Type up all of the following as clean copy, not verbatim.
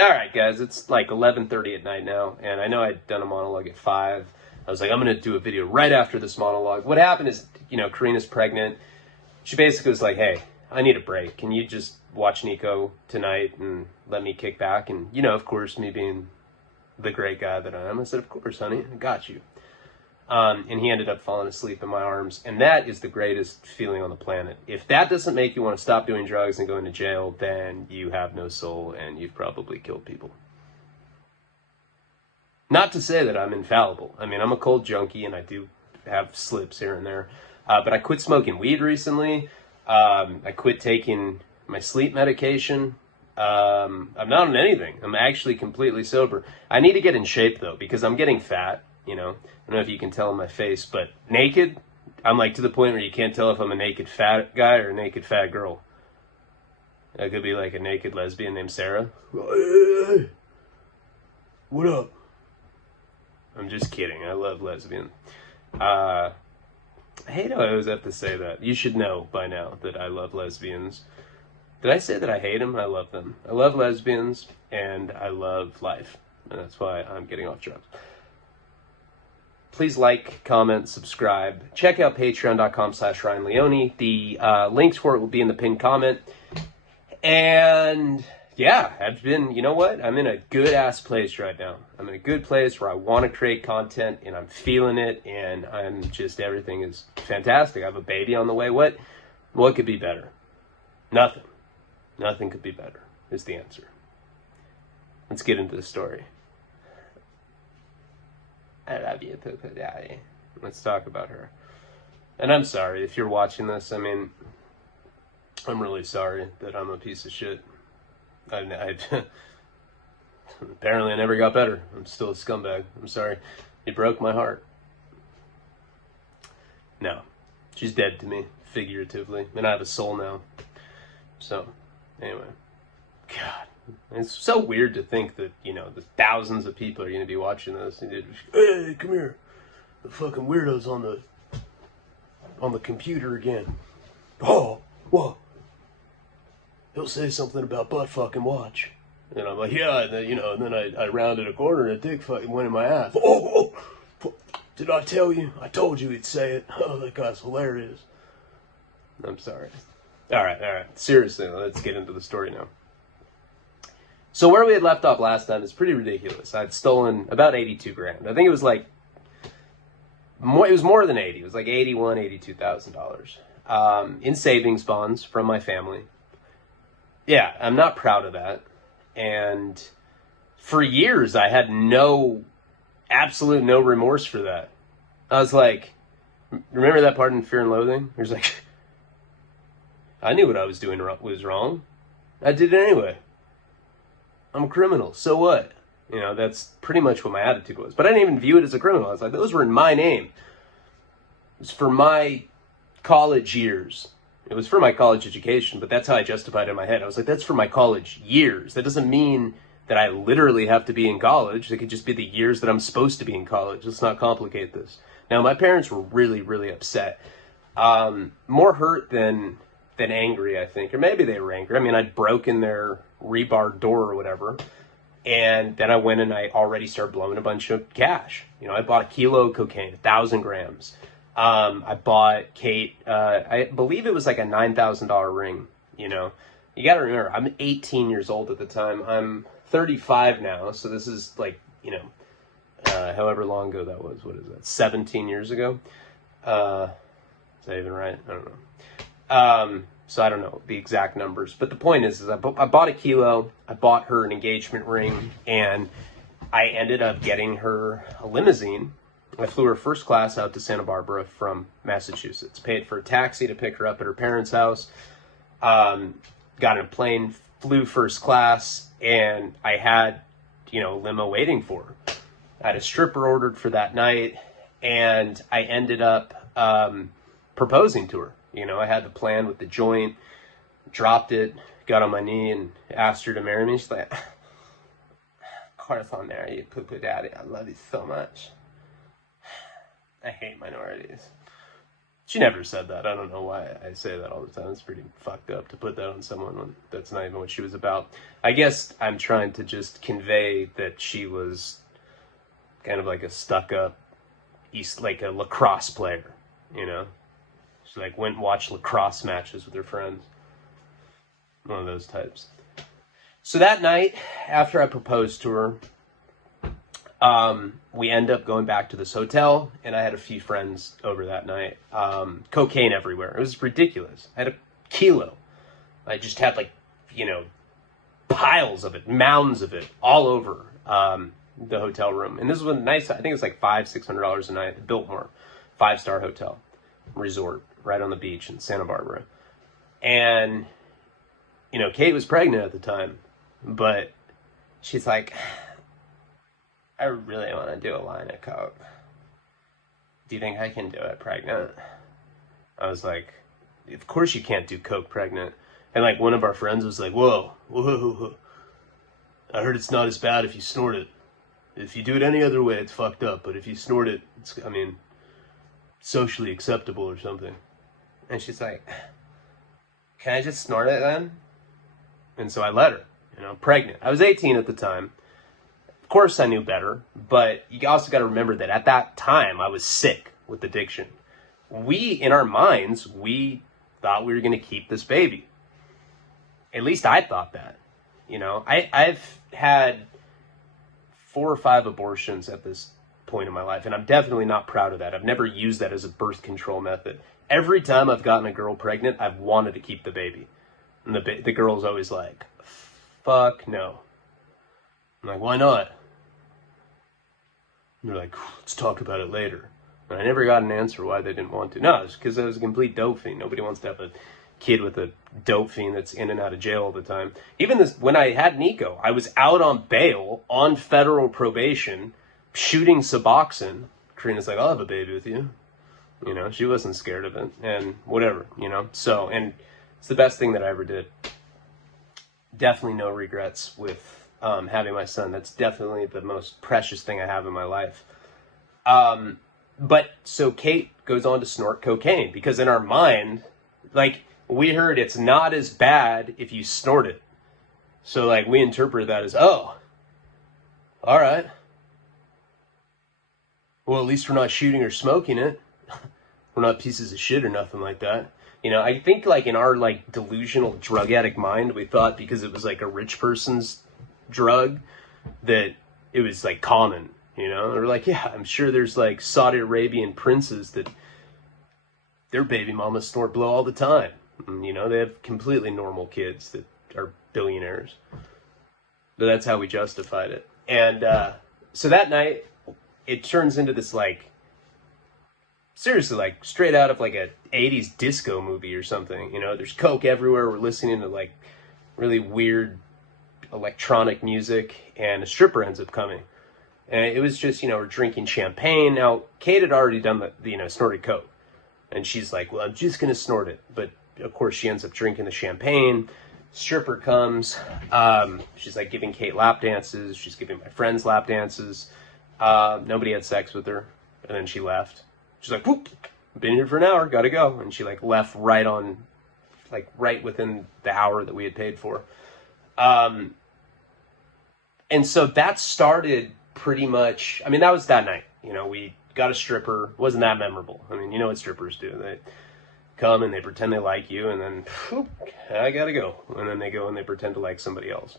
All right, guys, it's like 11:30 at night now, and I know I'd done a monologue at 5. I was like, I'm going to do a video right after this monologue. What happened is, Karina's pregnant. She basically was like, hey, I need a break. Can you just watch Nico tonight and let me kick back? And, of course, me being the great guy that I am, I said, of course, honey, I got you. And he ended up falling asleep in my arms. And that is the greatest feeling on the planet. If that doesn't make you want to stop doing drugs and go into jail, then you have no soul and you've probably killed people. Not to say that I'm infallible. I mean, I'm a cold junkie and I do have slips here and there. But I quit smoking weed recently. I quit taking my sleep medication. I'm not on anything. I'm actually completely sober. I need to get in shape, though, because I'm getting fat. I don't know if you can tell in my face, but naked, I'm like to the point where you can't tell if I'm a naked fat guy or a naked fat girl. I could be like a naked lesbian named Sarah. Hey, what up? I'm just kidding. I love lesbians. I hate how I always have to say that. You should know by now that I love lesbians. Did I say that I hate them? I love them. I love lesbians, and I love life. And that's why I'm getting off drugs. Please like, comment, subscribe. Check out patreon.com/Ryan Leone. The links for it will be in the pinned comment. And yeah, I've been, you know what? I'm in a good-ass place right now. I'm in a good place where I want to create content, and I'm feeling it, and everything is fantastic. I have a baby on the way. What could be better? Nothing. Nothing could be better is the answer. Let's get into the story. I love you, Poo Poo Daddy. Let's talk about her. And I'm sorry if you're watching this. I mean, I'm really sorry that I'm a piece of shit. Apparently I never got better. I'm still a scumbag. I'm sorry. You broke my heart. No. She's dead to me, figuratively. And I have a soul now. So, anyway. God. It's so weird to think that, the thousands of people are going to be watching this. And hey, come here. The fucking weirdo's on the computer again. Oh, what? He'll say something about butt fucking watch. And I'm like, yeah, and then, I rounded a corner and a dick fucking went in my ass. Oh, did I tell you? I told you he'd say it. Oh, that guy's hilarious. I'm sorry. All right. Seriously, let's get into the story now. So where we had left off last time is pretty ridiculous. I'd stolen about 82 grand. I think it was like, it was more than 80. It was like $82,000 in savings bonds from my family. Yeah, I'm not proud of that. And for years, I had absolute no remorse for that. I was like, remember that part in Fear and Loathing? There's like, I knew what I was doing was wrong. I did it anyway. I'm a criminal. So what? That's pretty much what my attitude was. But I didn't even view it as a criminal. I was like, those were in my name. It was for my college years. It was for my college education, but that's how I justified it in my head. I was like, that's for my college years. That doesn't mean that I literally have to be in college. It could just be the years that I'm supposed to be in college. Let's not complicate this. Now, my parents were really, really upset. More hurt than angry, I think. Or maybe they were angry. I mean, I'd broken their rebar door or whatever. And then I went and I already started blowing a bunch of cash. I bought a kilo of cocaine, 1,000 grams. I bought Kate, I believe it was like a $9,000 ring. You got to remember, I'm 18 years old at the time. I'm 35 now. So this is like, however long ago that was. What is that? 17 years ago? Is that even right? I don't know. So I don't know the exact numbers, but the point is I bought a kilo, I bought her an engagement ring, and I ended up getting her a limousine. I flew her first class out to Santa Barbara from Massachusetts, paid for a taxi to pick her up at her parents' house, got in a plane, flew first class, and I had, a limo waiting for her. I had a stripper ordered for that night, and I ended up proposing to her. I had the plan with the joint, dropped it, got on my knee, and asked her to marry me. She's like, of course I'll marry you, Poo Poo Daddy. I love you so much. I hate minorities. She never said that. I don't know why I say that all the time. It's pretty fucked up to put that on someone when that's not even what she was about. I guess I'm trying to just convey that she was kind of like a stuck-up, like a lacrosse player, you know? She like went and watched lacrosse matches with her friends. One of those types. So that night, after I proposed to her, we end up going back to this hotel, and I had a few friends over that night. Cocaine everywhere. It was ridiculous. I had a kilo. I just had like, piles of it, mounds of it, all over the hotel room. And this was a nice, I think it was like $500-600 a night. Biltmore, 5-star hotel resort right on the beach in Santa Barbara. And, Kate was pregnant at the time, but she's like, I really want to do a line of coke. Do you think I can do it pregnant? I was like, of course you can't do coke pregnant. And like one of our friends was like, whoa. I heard it's not as bad if you snort it. If you do it any other way, it's fucked up. But if you snort it, it's, socially acceptable or something. And she's like, can I just snort it then? And so I let her, pregnant. I was 18 at the time. Of course I knew better, but you also got to remember that at that time I was sick with addiction. In our minds, we thought we were going to keep this baby. At least I thought that. I've had 4 or 5 abortions at this point in my life, and I'm definitely not proud of that. I've never used that as a birth control method. Every time I've gotten a girl pregnant, I've wanted to keep the baby. And the girl's always like, fuck no. I'm like, why not? And they're like, let's talk about it later. And I never got an answer why they didn't want to. No, it's because I was a complete dope fiend. Nobody wants to have a kid with a dope fiend that's in and out of jail all the time. Even when I had Nico, I was out on bail, on federal probation, shooting Suboxone. Karina's like, I'll have a baby with you. She wasn't scared of it. And whatever, So, and it's the best thing that I ever did. Definitely no regrets with having my son. That's definitely the most precious thing I have in my life. But so Kate goes on to snort cocaine because in our mind, like we heard it's not as bad if you snort it. So like we interpret that as, oh, all right. Well, at least we're not shooting or smoking it. We're not pieces of shit or nothing like that. I think like in our like delusional drug addict mind, we thought because it was like a rich person's drug that it was like common, We're like, yeah, I'm sure there's like Saudi Arabian princes that their baby mamas snort blow all the time. And, they have completely normal kids that are billionaires. But that's how we justified it. And so that night, it turns into this like, seriously, like straight out of like a 80s disco movie or something. There's coke everywhere. We're listening to like really weird electronic music, and a stripper ends up coming. And it was just, we're drinking champagne. Now, Kate had already done the snorted coke. And she's like, well, I'm just going to snort it. But, of course, she ends up drinking the champagne. Stripper comes. She's, like, giving Kate lap dances. She's giving my friends lap dances. Nobody had sex with her. And then she left. She's like, whoop, been here for an hour. Got to go. And she, like, left right within the hour that we had paid for. And so that started pretty much, that was that night. We got a stripper. Wasn't that memorable. What strippers do. They come and they pretend they like you, and then, whoop, I gotta go. And then they go and they pretend to like somebody else.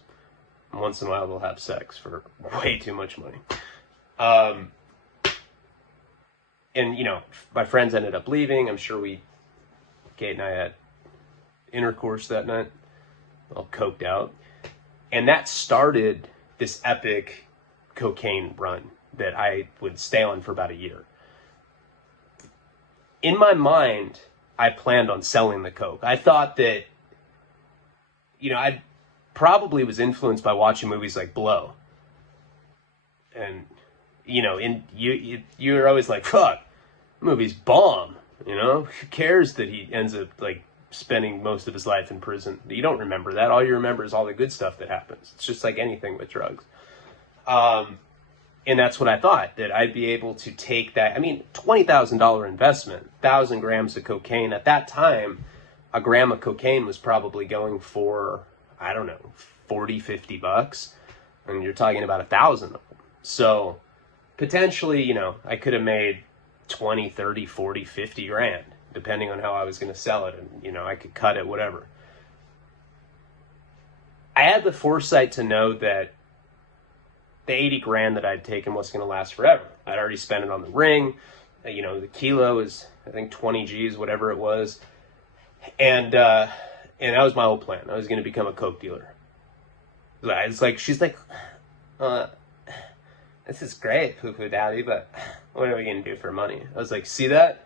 And once in a while they'll have sex for way too much money. And, my friends ended up leaving. I'm sure Kate and I had intercourse that night. All coked out. And that started this epic cocaine run that I would stay on for about a year. In my mind, I planned on selling the coke. I thought that, I probably was influenced by watching movies like Blow. And, you're always like, fuck, movie's bomb, Who cares that he ends up, like, spending most of his life in prison? You don't remember that. All you remember is all the good stuff that happens. It's just like anything with drugs. And that's what I thought, that I'd be able to take that. I mean, $20,000 investment, 1,000 grams of cocaine. At that time, a gram of cocaine was probably going for, I don't know, 40, 50 bucks. And you're talking about 1,000 of them. So potentially, you know, I could have made 20, 30, 40, 50 grand, depending on how I was going to sell it. And, you know, I could cut it, whatever. I had the foresight to know that the 80 grand that I'd taken wasn't going to last forever. I'd already spent it on the ring. You know, the kilo is, I think, 20 G's, whatever it was. And that was my whole plan. I was going to become a coke dealer. It's like, she's like, this is great, poo-poo daddy, but what are we going to do for money? I was like, see that?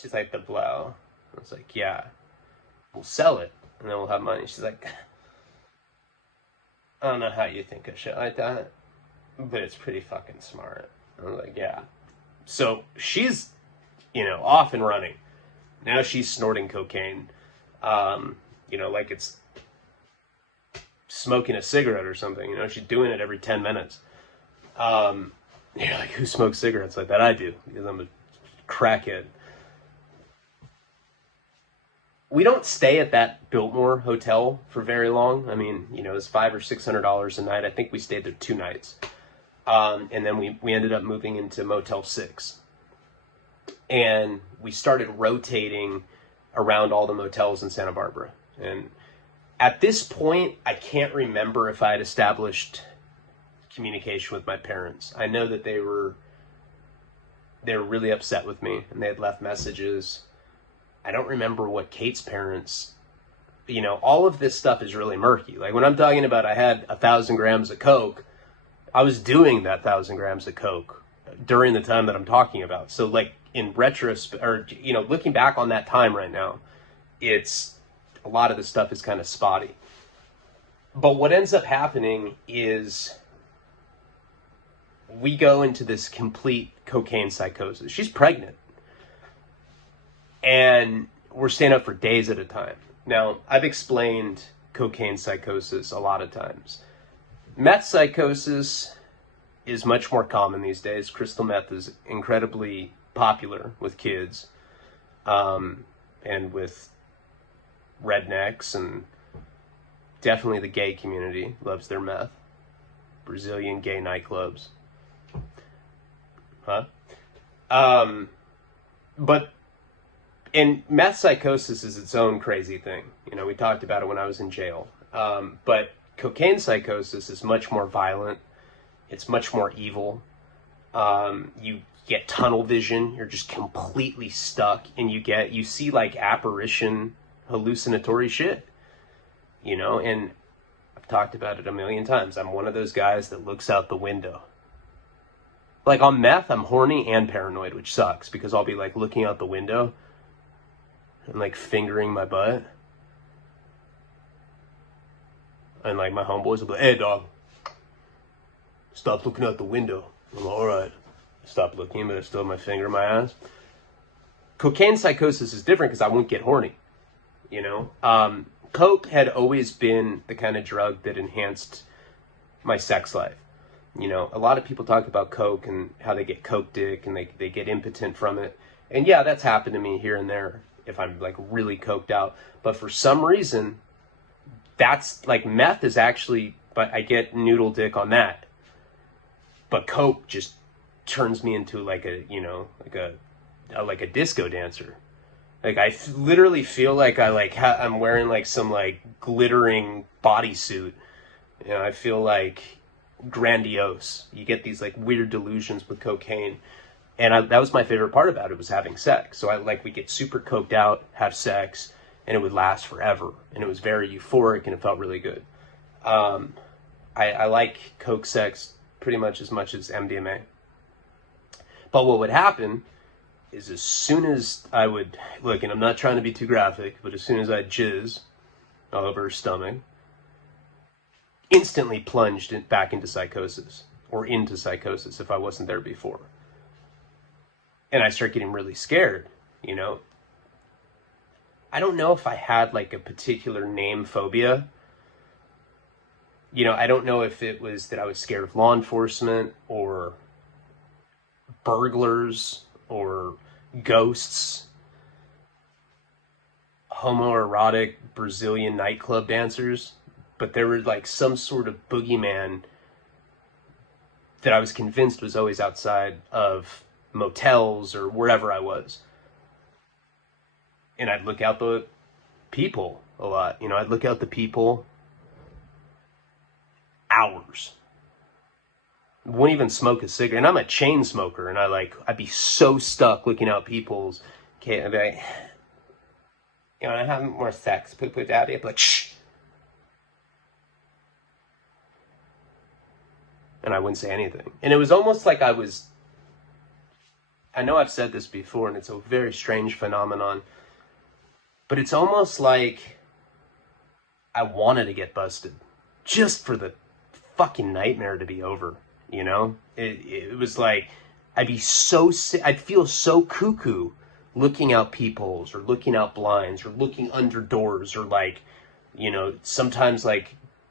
She's like, the blow. I was like, yeah, we'll sell it and then we'll have money. She's like, I don't know how you think of shit like that, but it's pretty fucking smart. I was like, yeah. So she's, you know, off and running. Now she's snorting cocaine, you know, like it's smoking a cigarette or something. You know, she's doing it every 10 minutes. You're like, who smokes cigarettes like that? I do, because I'm a crackhead. We don't stay at that Biltmore hotel for very long. I mean, you know, it's $500 or $600 a night. I think we stayed there 2 nights. And then we ended up moving into Motel 6. And we started rotating around all the motels in Santa Barbara. And at this point, I can't remember if I had established communication with my parents. I know that they were really upset with me, and they had left messages. I don't remember what Kate's parents, you know, all of this stuff is really murky. Like when I'm talking about I had 1,000 grams of coke, I was doing that 1,000 grams of coke during the time that I'm talking about. So like in retrospect, or, you know, looking back on that time right now, it's a lot of the stuff is kind of spotty. But what ends up happening is we go into this complete cocaine psychosis. She's pregnant. And we're staying up for days at a time. Now, I've explained cocaine psychosis a lot of times. Meth psychosis is much more common these days. Crystal meth is incredibly popular with kids, and with rednecks, and definitely the gay community loves their meth. Brazilian gay nightclubs. But and meth psychosis is its own crazy thing. You know, we talked about it when I was in jail. But cocaine psychosis is much more violent. It's much more evil. You get tunnel vision. You're just completely stuck, and you see like apparition, hallucinatory shit. You know, and I've talked about it a million times. I'm one of those guys that looks out the window. Like on meth, I'm horny and paranoid, which sucks because I'll be like looking out the window and like fingering my butt. And like my homeboys will be like, hey dog, stop looking out the window. I'm like, alright. Stop looking, but I still have my finger in my ass. Cocaine psychosis is different because I won't get horny. You know? Coke had always been the kind of drug that enhanced my sex life. You know, a lot of people talk about coke and how they get coke dick and they get impotent from it. And yeah, that's happened to me here and there if I'm like really coked out. But for some reason, that's like meth is actually, but I get noodle dick on that. But coke just turns me into like a, you know, like a disco dancer. Like I literally feel like I'm wearing like some like glittering bodysuit. You know, I feel like grandiose. You get these like weird delusions with cocaine. And that was my favorite part about it, was having sex. So we get super coked out, have sex, and it would last forever. And it was very euphoric and it felt really good. I like coke sex pretty much as MDMA. But what would happen is as soon as I would, look, and I'm not trying to be too graphic, but as soon as I'd jizz all over her stomach, instantly plunged back into psychosis, or into psychosis if I wasn't there before. And I start getting really scared, you know. I don't know if I had like a particular name phobia. I don't know if it was that I was scared of law enforcement or burglars or ghosts, homoerotic Brazilian nightclub dancers, but there was like some sort of boogeyman that I was convinced was always outside of motels or wherever I was. And I'd look out the people a lot. I'd look out the people hours. Wouldn't even smoke a cigarette. And I'm a chain smoker, and I'd be so stuck looking out people's. Okay, I'd be like, I have more sex, poo poo daddy. I'd be like, shh. And I wouldn't say anything. And it was almost like I know I've said this before, and it's a very strange phenomenon, but it's almost like I wanted to get busted just for the fucking nightmare to be over. It was like I'd feel so cuckoo looking out peepholes or looking out blinds or looking under doors or sometimes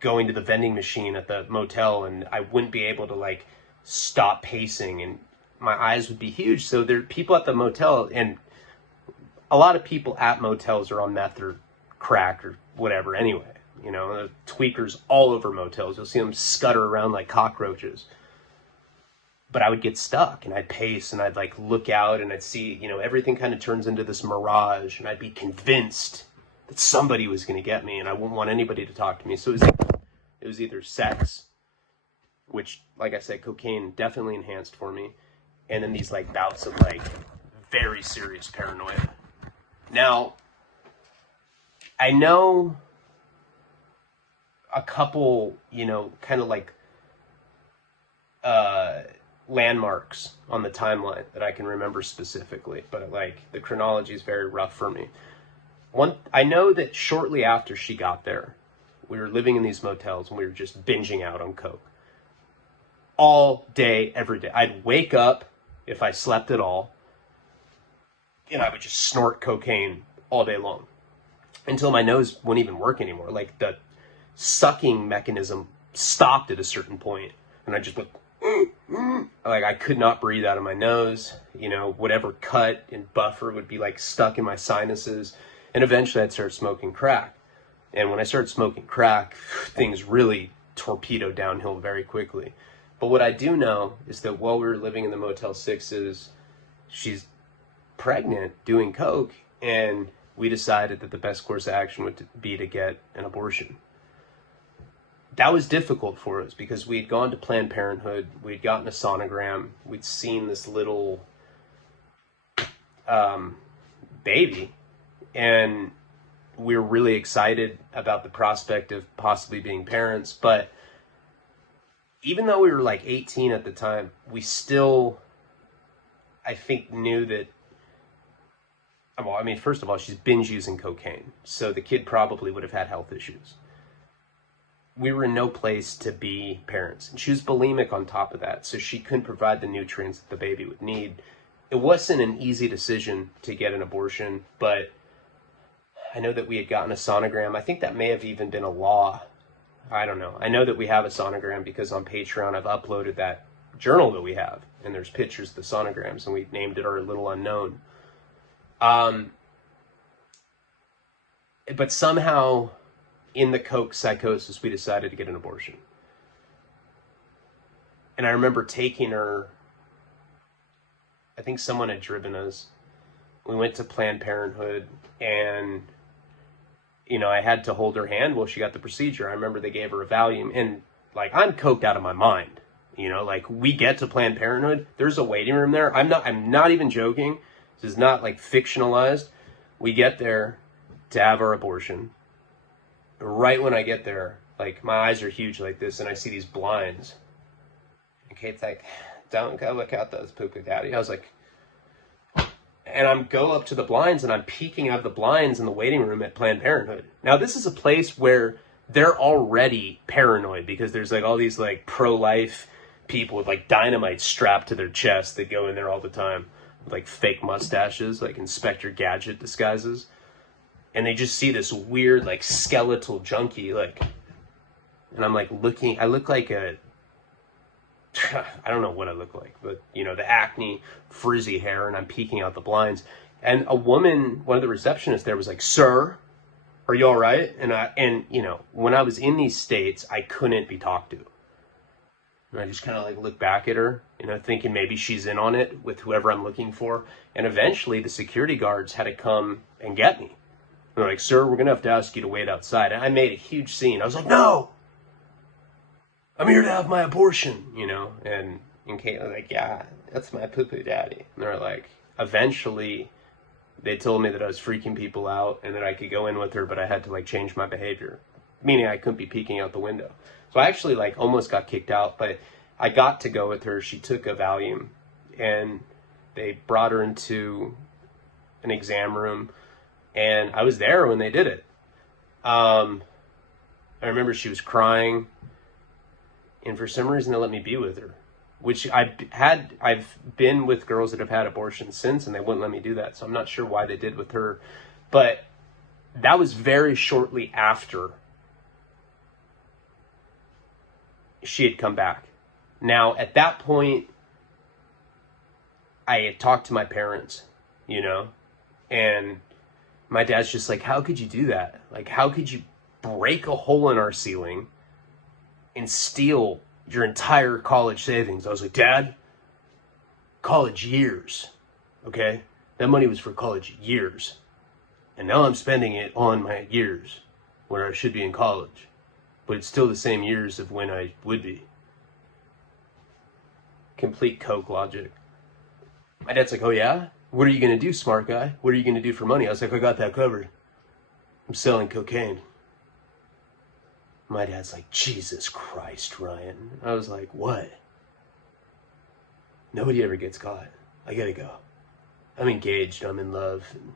going to the vending machine at the motel, and I wouldn't be able to stop pacing, and my eyes would be huge. So there are people at the motel, and a lot of people at motels are on meth or crack or whatever anyway. Tweakers all over motels. You'll see them scutter around like cockroaches. But I would get stuck, and I'd pace, and I'd look out, and I'd see, everything kind of turns into this mirage, and I'd be convinced that somebody was going to get me, and I wouldn't want anybody to talk to me. So it was either sex, which, like I said, cocaine definitely enhanced for me, and then these bouts of very serious paranoia. Now, I know a couple, kind of landmarks on the timeline that I can remember specifically, but the chronology is very rough for me. I know that shortly after she got there, we were living in these motels and we were just binging out on coke all day, every day. I'd wake up if I slept at all, and I would just snort cocaine all day long until my nose wouldn't even work anymore. The sucking mechanism stopped at a certain point, and I just went, I could not breathe out of my nose. Whatever cut and buffer would be stuck in my sinuses, and eventually I'd start smoking crack. And when I started smoking crack, things really torpedoed downhill very quickly. But what I do know is that while we were living in the Motel 6s, she's pregnant doing coke, and we decided that the best course of action would be to get an abortion. That was difficult for us because we'd gone to Planned Parenthood, we'd gotten a sonogram, we'd seen this little baby, and we were really excited about the prospect of possibly being parents. But even though we were 18 at the time, we still, I think, knew that, first of all, she's binge using cocaine, so the kid probably would have had health issues. We were in no place to be parents. And she was bulimic on top of that, so she couldn't provide the nutrients that the baby would need. It wasn't an easy decision to get an abortion, but I know that we had gotten a sonogram. I think that may have even been a law. I don't know. I know that we have a sonogram because on Patreon I've uploaded that journal that we have, and there's pictures of the sonograms, and we named it Our Little Unknown. But somehow, in the coke psychosis, we decided to get an abortion. And I remember taking her, I think someone had driven us. We went to Planned Parenthood, and, I had to hold her hand while she got the procedure. I remember they gave her a Valium, and, I'm coked out of my mind. We get to Planned Parenthood, there's a waiting room there. I'm not even joking. This is not, fictionalized. We get there to have our abortion. Right when I get there, my eyes are huge like this, and I see these blinds. And Kate's like, don't go look out those poo-poo daddy. I was like, and I go up to the blinds, and I'm peeking out of the blinds in the waiting room at Planned Parenthood. Now, this is a place where they're already paranoid because there's all these pro-life people with dynamite strapped to their chest that go in there all the time with fake mustaches, Inspector Gadget disguises. And they just see this weird, skeletal junkie, And I'm like looking, I look like a, I don't know what I look like, but you know, the acne, frizzy hair, and I'm peeking out the blinds. And a woman, one of the receptionists there was like, "Sir, are you all right?" And you know, when I was in these states, I couldn't be talked to. And I just kind of like look back at her, you know, thinking maybe she's in on it with whoever I'm looking for. And eventually the security guards had to come and get me. They're like, "Sir, we're going to have to ask you to wait outside." And I made a huge scene. I was like, "No, I'm here to have my abortion," you know. And Kate was like, "Yeah, that's my poo-poo daddy." And they're like, eventually they told me that I was freaking people out and that I could go in with her, but I had to like change my behavior, meaning I couldn't be peeking out the window. So I actually like almost got kicked out, but I got to go with her. She took a Valium and they brought her into an exam room, and I was there when they did it. I remember she was crying, and for some reason they let me be with her, which I've been with girls that have had abortions since, and they wouldn't let me do that. So I'm not sure why they did with her, but that was very shortly after she had come back. Now, at that point, I had talked to my parents, you know, and my dad's just like, "How could you do that? Like, how could you break a hole in our ceiling and steal your entire college savings?" I was like, "Dad, college years, okay? That money was for college years. And now I'm spending it on my years where I should be in college. But it's still the same years of when I would be." Complete Coke logic. My dad's like, "Oh yeah? What are you going to do, smart guy? What are you going to do for money?" I was like, "I got that covered. I'm selling cocaine." My dad's like, "Jesus Christ, Ryan." I was like, "What?" "Nobody ever gets caught. I gotta go. I'm engaged, I'm in love, and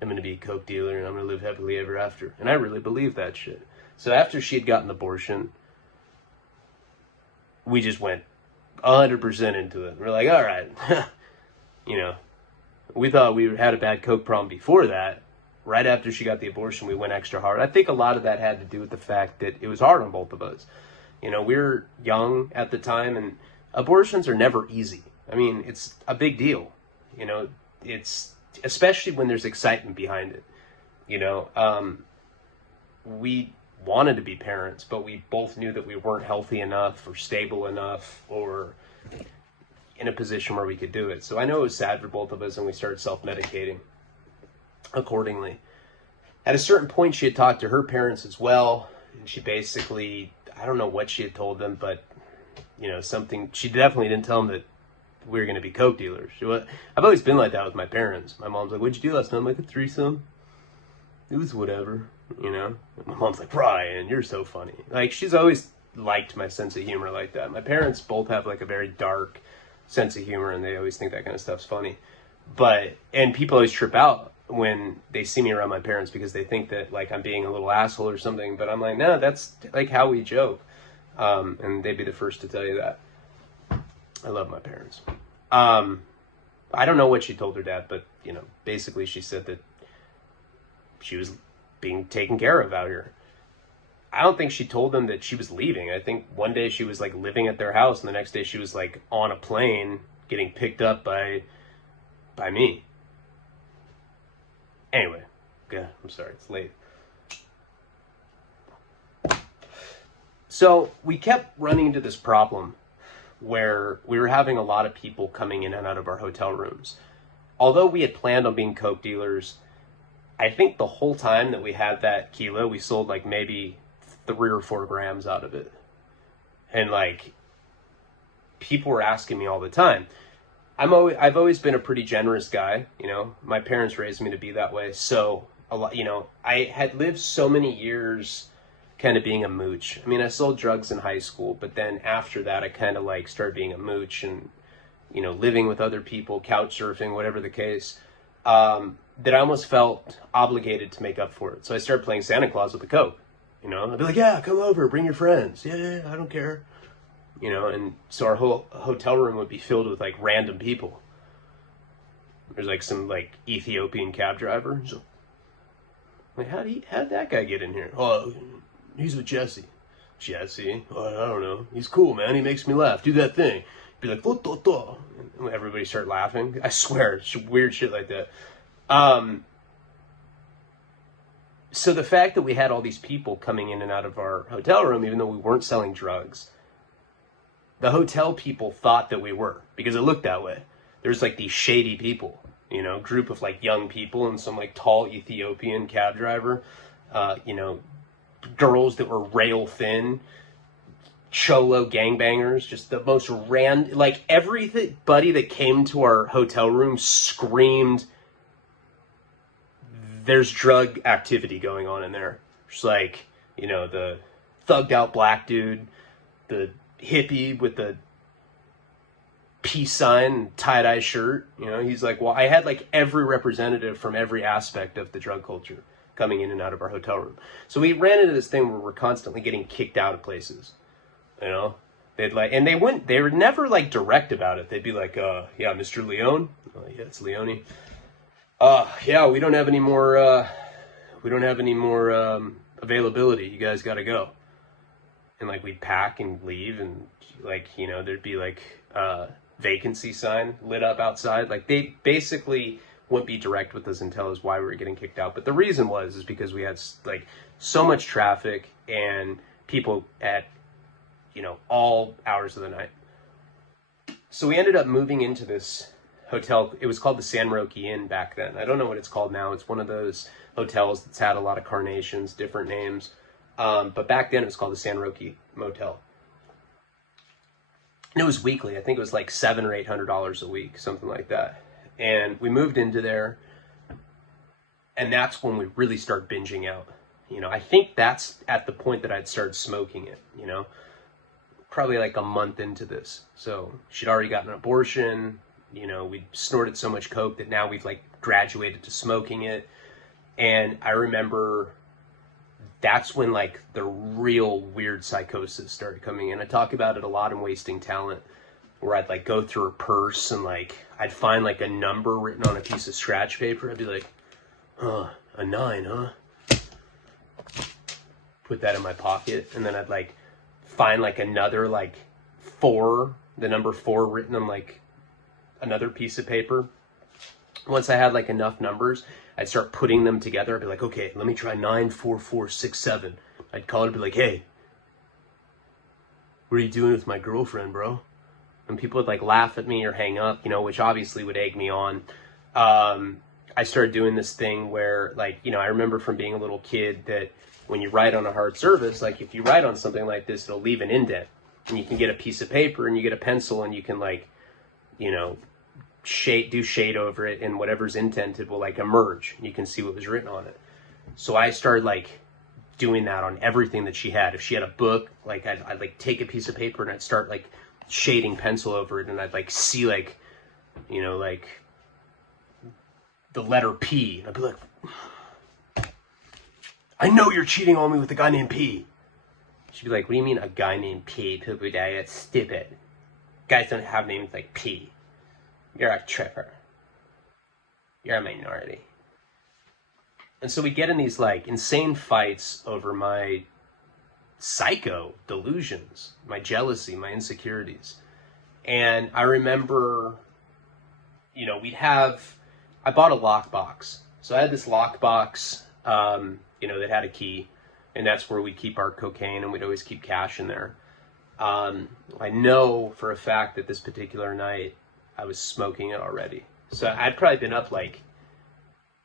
I'm gonna be a coke dealer, and I'm gonna live happily ever after." And I really believe that shit. So after she had gotten an abortion, we just went 100% into it. We're like, all right, you know, we thought we had a bad coke problem before that. Right after she got the abortion, we went extra hard. I think a lot of that had to do with the fact that it was hard on both of us. You know, we were young at the time, and abortions are never easy. I mean, it's a big deal. You know, it's especially when there's excitement behind it. You know, we wanted to be parents, but we both knew that we weren't healthy enough or stable enough or in a position where we could do it. So I know it was sad for both of us, and we started self-medicating accordingly. At a certain point, she had talked to her parents as well, and she basically, I don't know what she had told them, but you know, something, she definitely didn't tell them that we were going to be coke dealers. I've always been like that with my parents. My mom's like, "What'd you do last night?" I'm like, "A threesome. It was whatever," you know. And my mom's like, "Brian, you're so funny." Like, she's always liked my sense of humor like that. My parents both have like a very dark sense of humor, and they always think that kind of stuff's funny. And people always trip out when they see me around my parents because they think that like I'm being a little asshole or something. But I'm like, no, that's like how we joke. And they'd be the first to tell you that. I love my parents. I don't know what she told her dad, but you know, basically she said that she was being taken care of out here. I don't think she told them that she was leaving. I think one day she was like living at their house, and the next day she was like on a plane getting picked up by me. Anyway, yeah, I'm sorry, it's late. So we kept running into this problem where we were having a lot of people coming in and out of our hotel rooms. Although we had planned on being coke dealers, I think the whole time that we had that kilo, we sold like maybe 3 or 4 grams out of it. And like, people were asking me all the time. I've always been a pretty generous guy, you know. My parents raised me to be that way. So a lot, you know, I had lived so many years kind of being a mooch. I mean, I sold drugs in high school, but then after that, I kind of like started being a mooch and, you know, living with other people, couch surfing, whatever the case, that I almost felt obligated to make up for it. So I started playing Santa Claus with the coke, you know. I'd be like, "Yeah, come over, bring your friends. Yeah, I don't care." You know, and so our whole hotel room would be filled with like random people. There's like some like Ethiopian cab driver. Like, how did that guy get in here? "Oh, he's with Jesse." Jesse. Oh, I don't know. He's cool, man. He makes me laugh. Do that thing. Be like, "Oh, oh, oh." And everybody start laughing. I swear, it's weird shit like that. So the fact that we had all these people coming in and out of our hotel room, even though we weren't selling drugs, the hotel people thought that we were, because it looked that way. There's like these shady people, you know, group of like young people and some like tall Ethiopian cab driver, you know, girls that were rail thin, cholo gangbangers, just the most like everybody that came to our hotel room screamed, there's drug activity going on in there. Just like, you know, the thugged out black dude, the hippie with the peace sign and tie-dye shirt, you know, he's like, well, I had like every representative from every aspect of the drug culture coming in and out of our hotel room. So we ran into this thing where we're constantly getting kicked out of places, you know. They'd like, and they were never like direct about it. They'd be like, yeah, Mr. Leone. Oh, yeah, it's Leone. Yeah, we don't have any more availability. You guys got to go. And like we'd pack and leave, and like, you know, there'd be like vacancy sign lit up outside. Like they basically wouldn't be direct with us and tell us why we were getting kicked out. But the reason is because we had like so much traffic and people at, you know, all hours of the night. So we ended up moving into this hotel. It was called the San Roque Inn back then. I don't know what it's called now. It's one of those hotels that's had a lot of carnations, different names. But back then it was called the San Roque Motel. And it was weekly. I think it was like $700 or $800 a week, something like that. And we moved into there, and that's when we really started binging out. You know, I think that's at the point that I'd started smoking it, you know, probably like a month into this. So she'd already gotten an abortion. You know, we snorted so much coke that now we've like graduated to smoking it. And I remember that's when like the real weird psychosis started coming in. I talk about it a lot in Wasting Talent, where I'd like go through her purse and like I'd find like a number written on a piece of scratch paper. I'd be like, a 9, huh? Put that in my pocket. And then I'd like find like another like 4, the number 4 written on like another piece of paper. Once I had like enough numbers, I'd start putting them together. I'd be like, okay, let me try 94467. I'd call her and be like, hey, what are you doing with my girlfriend, bro? And people would like laugh at me or hang up, you know, which obviously would egg me on. I started doing this thing where, like, you know, I remember from being a little kid that when you write on a hard surface, like if you write on something like this, it'll leave an indent. And you can get a piece of paper and you get a pencil and you can like, you know, do shade over it, and whatever's indented will like emerge. You can see what was written on it. So I started like doing that on everything that she had. If she had a book, like I'd like take a piece of paper and I'd start like shading pencil over it, and I'd like see like, you know, like the letter P. And I'd be like, I know you're cheating on me with a guy named P. She'd be like, what do you mean a guy named P? Poopoo daddy, that's stupid. Guys don't have names like P. You're a tripper. You're a minority. And so we get in these like insane fights over my psycho delusions, my jealousy, my insecurities. And I remember, you know, I bought a lockbox. So I had this lockbox, you know, that had a key, and that's where we keep our cocaine, and we'd always keep cash in there. I know for a fact that this particular night I was smoking it already. So I'd probably been up like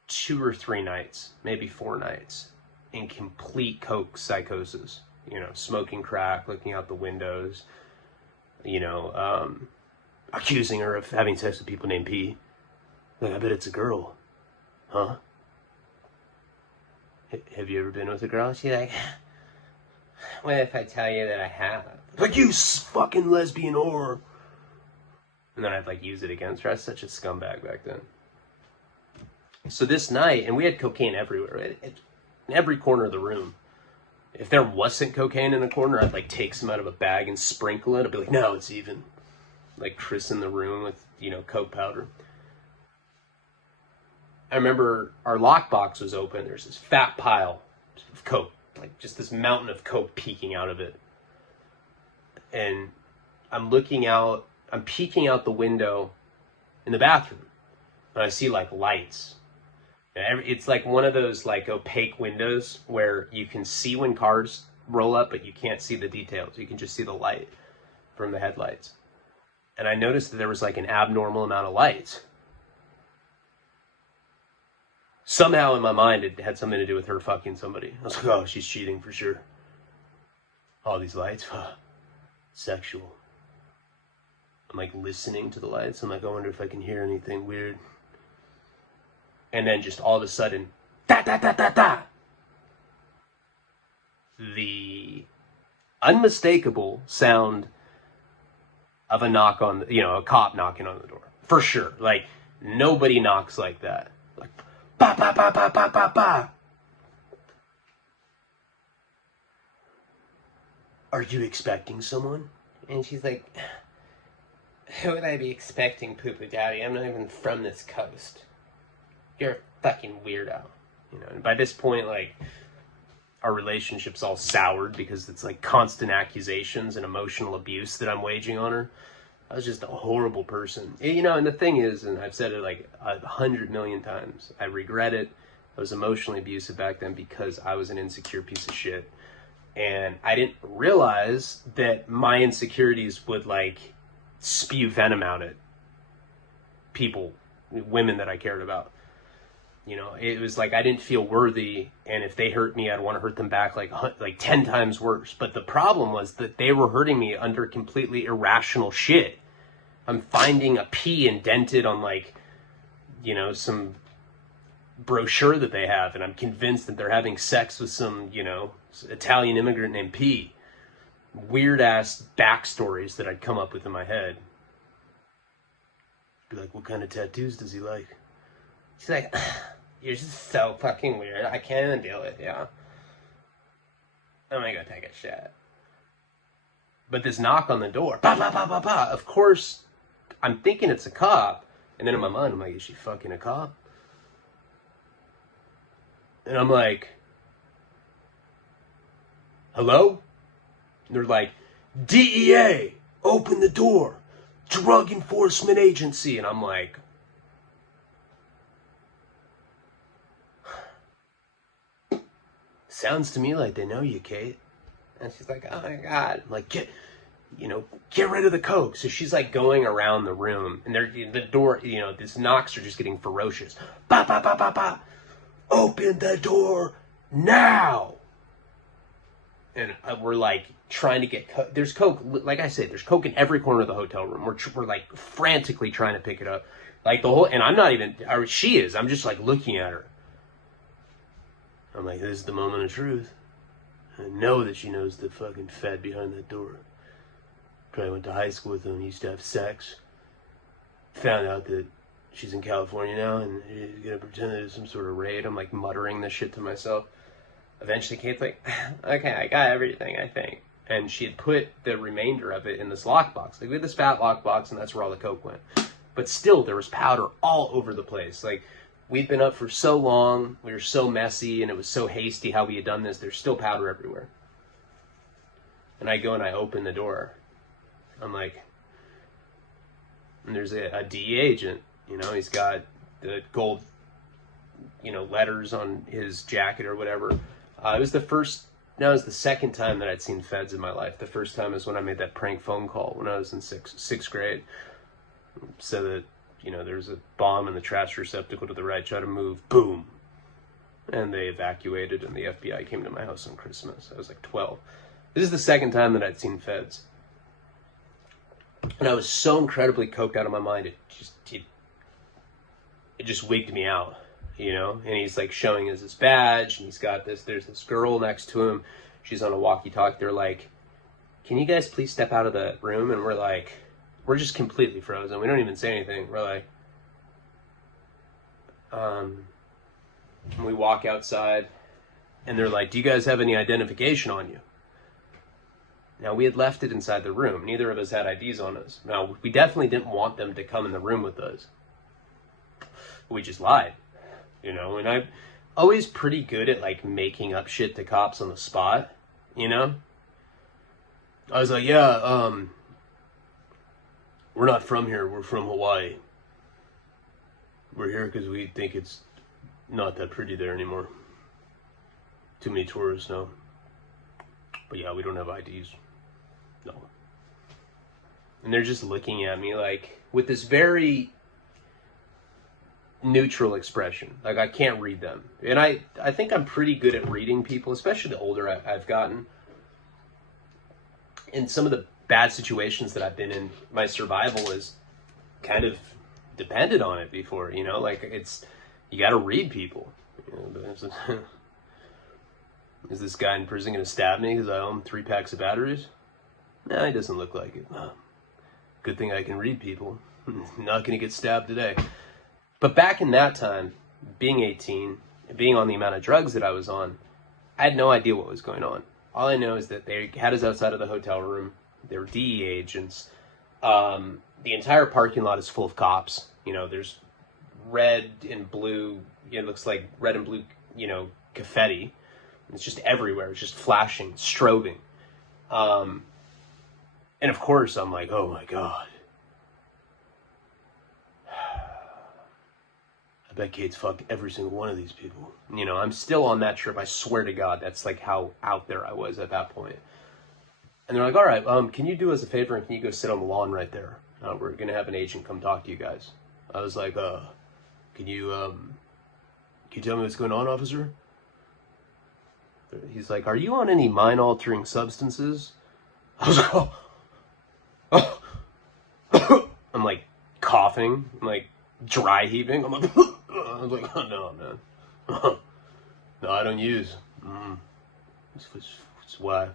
2 or 3 nights, maybe 4 nights, in complete coke psychosis. You know, smoking crack, looking out the windows, you know, accusing her of having sex with people named P. Like, I bet it's a girl. Huh? Have you ever been with a girl? She's like, what if I tell you that I have? Like, you fucking lesbian whore. And then I'd like use it against her. I was such a scumbag back then. So this night, and we had cocaine everywhere, in every corner of the room. If there wasn't cocaine in a corner, I'd like take some out of a bag and sprinkle it. I'd be like, no, it's even. Like christen the room with, you know, coke powder. I remember our lockbox was open. There's this fat pile of coke, like just this mountain of coke peeking out of it. and I'm peeking out the window in the bathroom, and I see like lights. It's like one of those like opaque windows where you can see when cars roll up, but you can't see the details. You can just see the light from the headlights. And I noticed that there was like an abnormal amount of lights. Somehow in my mind, it had something to do with her fucking somebody. I was like, oh, she's cheating for sure. All these lights, sexual. I'm like listening to the lights. I'm like, I wonder if I can hear anything weird. And then just all of a sudden, da da da da da. The unmistakable sound of a knock on, a cop knocking on the door. For sure. Like, nobody knocks like that. Like, ba ba ba ba ba ba ba. Are you expecting someone? And she's like, who would I be expecting, Poo-Poo Daddy? I'm not even from this coast. You're a fucking weirdo. And by this point, like, our relationship's all soured because it's like constant accusations and emotional abuse that I'm waging on her. I was just a horrible person. And the thing is, and I've said it like 100 million times, I regret it. I was emotionally abusive back then because I was an insecure piece of shit. And I didn't realize that my insecurities would like spew venom out at people, women that I cared about. It was like I didn't feel worthy, and if they hurt me, I'd want to hurt them back like 10 times worse. But the problem was that they were hurting me under completely irrational shit. I'm finding a P indented on like, some brochure that they have, and I'm convinced that they're having sex with some, Italian immigrant named P. Weird ass backstories that I'd come up with in my head. Be like, what kind of tattoos does he like? She's like, you're just so fucking weird. I can't even deal with you. I'm gonna go take a shit. But this knock on the door, ba ba ba ba ba. Of course, I'm thinking it's a cop, and then in my mind, I'm like, is she fucking a cop? And I'm like, hello? And they're like, DEA, open the door, Drug Enforcement Agency. And I'm like, sounds to me like they know you, Kate. And she's like, oh my God. I'm like, get rid of the coke. So she's like going around the room, and the door, these knocks are just getting ferocious. Ba, ba, ba, ba, ba. Open the door now. And we're like trying to get coke. There's coke, like I said, there's coke in every corner of the hotel room. We're like frantically trying to pick it up. Like the whole, and I'm not even, or she is, I'm just like looking at her. I'm like, this is the moment of truth. I know that she knows the fucking fed behind that door. Probably went to high school with him, used to have sex. Found out that she's in California now, and he's gonna pretend that it's some sort of raid. I'm like muttering this shit to myself. Eventually Kate's like, okay, I got everything, I think. And she had put the remainder of it in this lockbox. Like, we had this fat lockbox, and that's where all the coke went. But still, there was powder all over the place. Like, we'd been up for so long, we were so messy, and it was so hasty how we had done this. There's still powder everywhere. And I go and I open the door. I'm like, and there's a DEA agent. He's got the gold, letters on his jacket or whatever. It was the second time that I'd seen feds in my life. The first time is when I made that prank phone call when I was in sixth grade. So that, there's a bomb in the trash receptacle to the right, try to move, boom. And they evacuated, and the FBI came to my house on Christmas. I was like 12. This is the second time that I'd seen feds. And I was so incredibly coked out of my mind, it just wigged me out. And he's like showing us his badge, and he's got there's this girl next to him. She's on a walkie-talkie. They're like, can you guys please step out of the room? And we're like, we're just completely frozen. We don't even say anything. We're like, and we walk outside, and they're like, do you guys have any identification on you? Now, we had left it inside the room. Neither of us had IDs on us. Now, we definitely didn't want them to come in the room with us. We just lied. And I'm always pretty good at like making up shit to cops on the spot, I was like, yeah, we're not from here. We're from Hawaii. We're here because we think it's not that pretty there anymore. Too many tourists now. But yeah, we don't have IDs. No. And they're just looking at me like with this very neutral expression. Like I can't read them. And I think I'm pretty good at reading people, especially the older I've gotten. In some of the bad situations that I've been in, my survival is kind of depended on it before, you know, like it's, you got to read people. You know, is this guy in prison going to stab me because I own 3 packs of batteries? No, he doesn't look like it. Good thing I can read people. Not going to get stabbed today. But back in that time, being 18, being on the amount of drugs that I was on, I had no idea what was going on. All I know is that they had us outside of the hotel room. They were DEA agents. The entire parking lot is full of cops. You know, there's red and blue, it looks like red and blue, you know, confetti. It's just everywhere. It's just flashing, strobing. And of course, I'm like, oh my God. I bet Kate's fucked every single one of these people. You know, I'm still on that trip. I swear to God, that's like how out there I was at that point. And they're like, all right, can you do us a favor and can you go sit on the lawn right there? We're going to have an agent come talk to you guys. I was like, can you tell me what's going on, officer? He's like, are you on any mind-altering substances? I was like, oh. I'm like coughing, I'm like dry heaving. I'm like, I was like, oh no, man. No, I don't use. It's why.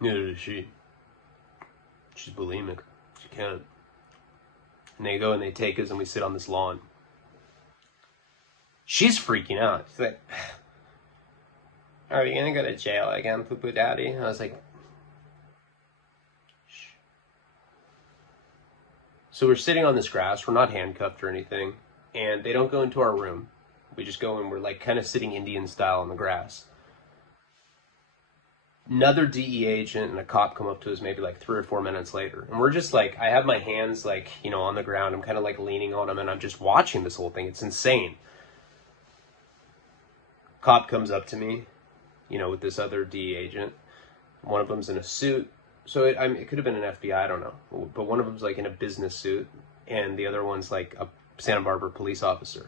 Neither does she. She's bulimic. She can't. And they go and they take us and we sit on this lawn. She's freaking out. She's like, are we gonna go to jail again, Poo Poo Daddy? I was like, shh. So we're sitting on this grass. We're not handcuffed or anything. And they don't go into our room. We just go and we're like kind of sitting Indian style on the grass. Another DE agent and a cop come up to us maybe like 3 or 4 minutes later. And we're just like, I have my hands like, you know, on the ground. I'm kind of like leaning on them and I'm just watching this whole thing. It's insane. Cop comes up to me, you know, with this other DE agent. One of them's in a suit. So it could have been an FBI, I don't know. But one of them's like in a business suit. And the other one's like a Santa Barbara police officer.